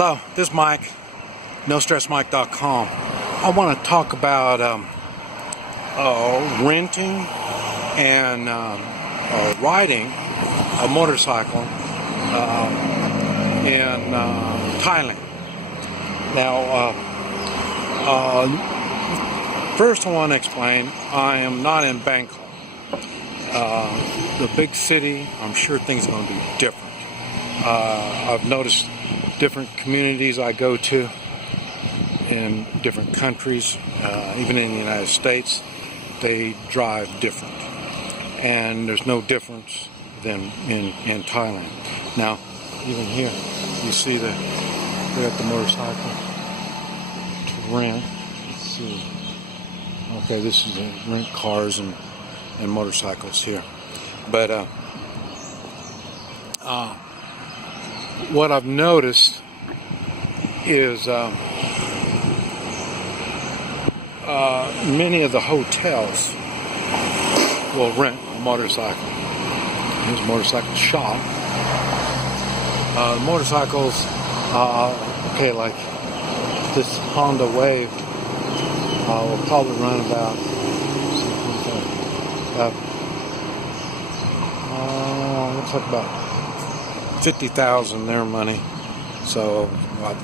Hello, this is Mike, NoStressMike.com. I want to talk about renting and riding a motorcycle in Thailand. Now, first I want to explain, I am not in Bangkok. The big city, I'm sure things are going to be different. I've noticed different communities I go to in different countries, even in the United States, they drive different. And there's no difference than in Thailand. Now, even here, you see they got the motorcycle to rent. Let's see. Okay, this is rent cars and motorcycles here. But what I've noticed is many of the hotels will rent a motorcycle. Here's a motorcycle shop. Motorcycles, okay, like this Honda Wave will probably run about looks like about 50,000 their money, so about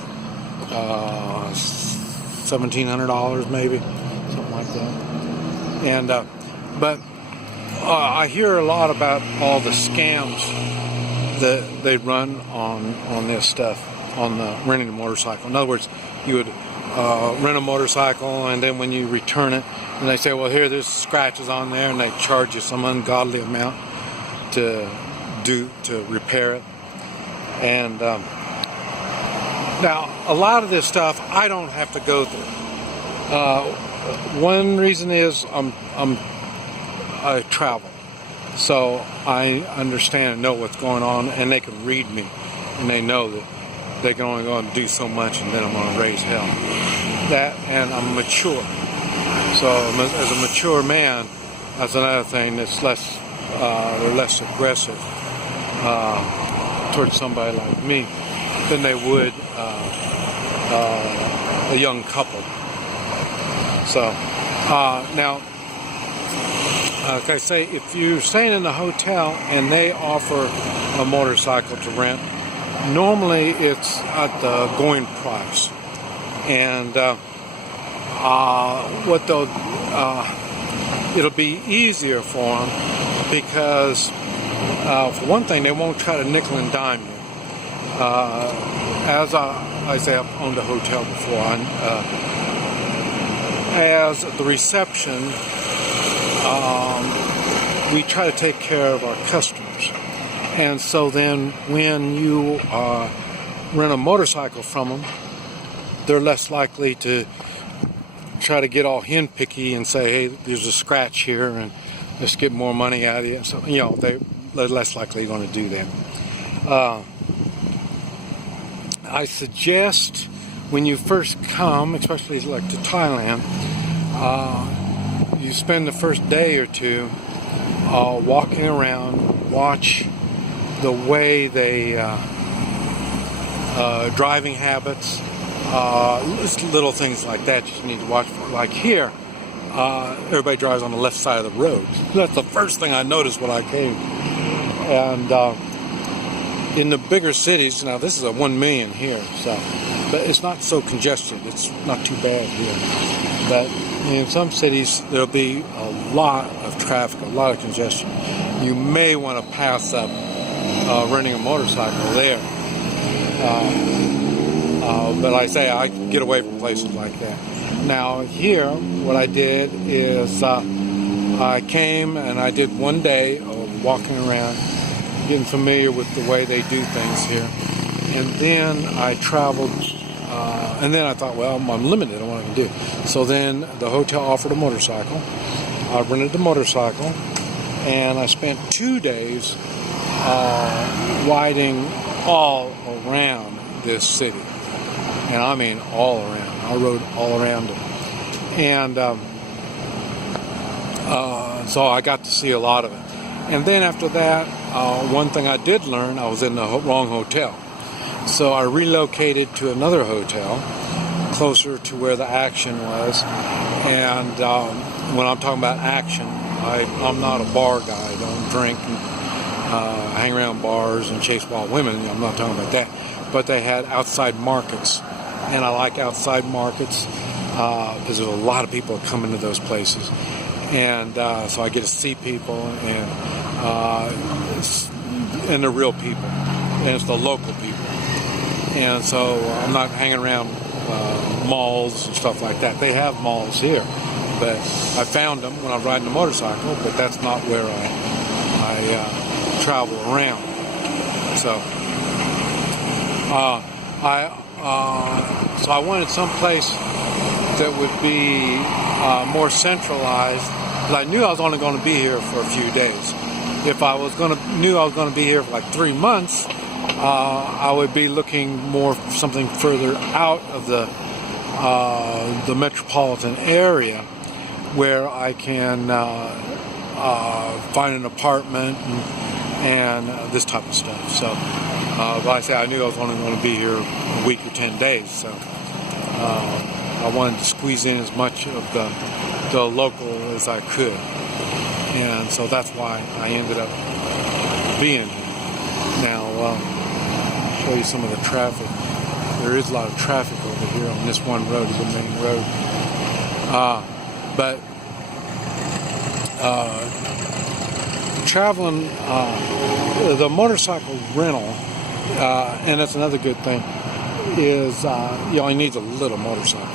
$1,700 maybe, something like that. And but I hear a lot about all the scams that they run on this stuff, on the renting a motorcycle. In other words, you would rent a motorcycle, and then when you return it, and they say, well, here, there's scratches on there, and they charge you some ungodly amount to repair it. And now a lot of this stuff I don't have to go through. One reason is I travel, so I understand and know what's going on, and they can read me, and they know that they can only go and do so much, and then I'm going to raise hell. That, and I'm mature. So as a mature man, that's another thing that's less aggressive towards somebody like me than they would a young couple. So now, like I say, if you're staying in a hotel and they offer a motorcycle to rent, normally it's at the going price. And what they'll it'll be easier for them because for one thing, they won't try to nickel and dime you. As I say, I've owned a hotel before. As the reception, we try to take care of our customers. And so then when you rent a motorcycle from them, they're less likely to try to get all henpicky and say, hey, there's a scratch here and let's get more money out of you. So, they're less likely going to do that. I suggest when you first come, especially like to Thailand, you spend the first day or two walking around, watch the way they driving habits, little things like that you need to watch for. Like here, everybody drives on the left side of the road. That's the first thing I noticed when I came. And in the bigger cities, now this is a 1 million here, so, but it's not so congested. It's not too bad here. But in some cities, there'll be a lot of traffic, a lot of congestion. You may want to pass up renting a motorcycle there. But like I say, I get away from places like that. Now here, what I did is I came and I did 1 day of walking around, getting familiar with the way they do things here. And then I traveled, and then I thought, well, I'm limited on what I can do. So then the hotel offered a motorcycle. I rented the motorcycle, and I spent 2 days riding all around this city. And I mean all around. I rode all around it. And so I got to see a lot of it. And then after that, one thing I did learn, I was in the wrong hotel. So I relocated to another hotel closer to where the action was. And when I'm talking about action, I'm not a bar guy. I don't drink and hang around bars and chase wild women. I'm not talking about that. But they had outside markets, and I like outside markets because there's a lot of people that come into those places. And so I get to see people, and they're real people, and it's the local people. And so I'm not hanging around malls and stuff like that. They have malls here, but I found them when I was riding a motorcycle, but that's not where I travel around. So so I wanted some place that would be more centralized. But I knew I was only going to be here for a few days. If I knew I was going to be here for like 3 months, I would be looking more for something further out of the metropolitan area, where I can find an apartment and this type of stuff. So, like I said, I knew I was only going to be here a week or 10 days, so I wanted to squeeze in as much of the local as I could, and so that's why I ended up being here. Now, I'll show you some of the traffic. There is a lot of traffic over here on this one road, the main road. But traveling, the motorcycle rental, and that's another good thing, is you only need a little motorcycle.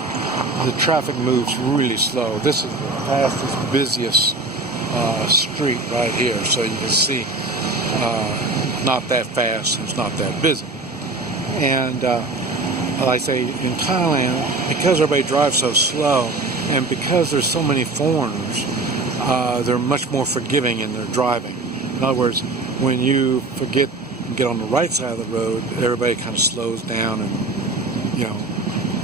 The traffic moves really slow. This is the fastest, busiest street right here, so you can see not that fast, it's not that busy. And like I say, in Thailand, because everybody drives so slow, and because there's so many foreigners, they're much more forgiving in their driving. In other words, when you forget and get on the right side of the road, everybody kind of slows down and,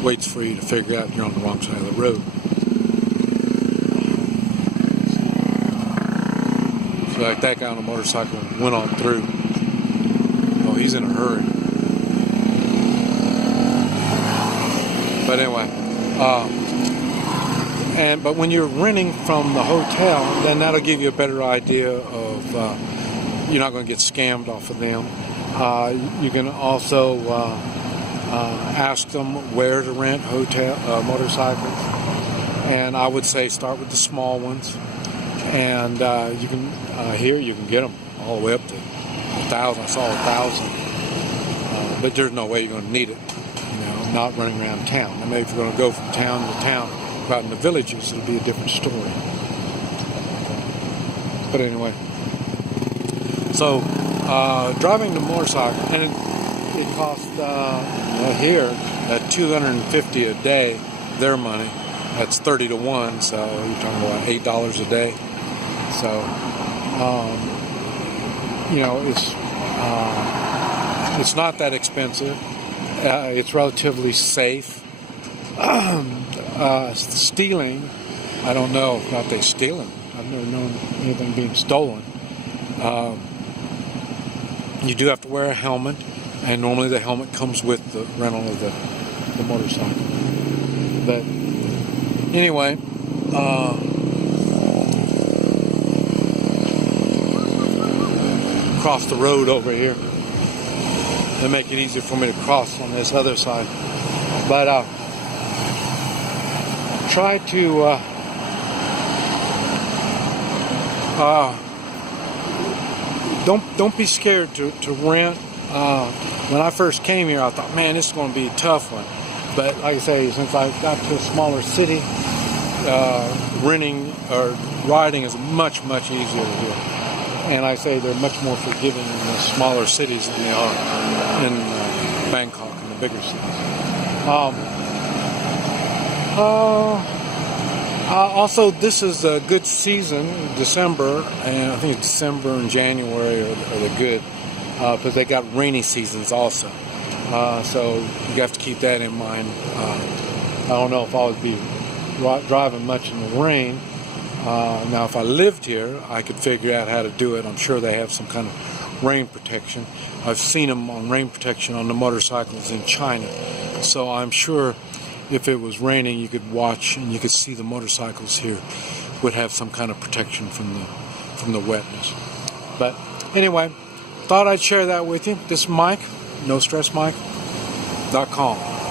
waits for you to figure out you're on the wrong side of the road. So like that guy on a motorcycle went on through. Well, he's in a hurry. But anyway, but when you're renting from the hotel, then that'll give you a better idea of you're not going to get scammed off of them. You can also ask them where to rent motorcycles, and I would say start with the small ones, and you can here you can get them all the way up to 1,000. I saw 1,000, but there's no way you're going to need it. Not running around town. Now, maybe if you're going to go from town to town, out in the villages, it'll be a different story. But anyway, so driving the motorcycle, and it costs here at $250 a day, their money. That's 30 to 1, so you're talking about $8 a day. So it's not that expensive. It's relatively safe. Stealing, I don't know if not they stealing. I've never known anything being stolen. You do have to wear a helmet, and normally the helmet comes with the rental of the motorcycle. But anyway, cross the road over here. To make it easier for me to cross on this other side, but try to don't be scared to rent. When I first came here, I thought, man, this is going to be a tough one. But like I say, since I got to a smaller city, renting or riding is much easier here. And I say they're much more forgiving in the smaller cities than they are in Bangkok and the bigger cities. Also, this is a good season, December, and I think it's December and January are the good, because they got rainy seasons also. So you have to keep that in mind. I don't know if I would be driving much in the rain. Now, if I lived here, I could figure out how to do it. I'm sure they have some kind of rain protection. I've seen them on rain protection on the motorcycles in China. So I'm sure if it was raining, you could watch and you could see the motorcycles here would have some kind of protection from the wetness. But anyway, thought I'd share that with you. This is Mike, NoStressMike.com.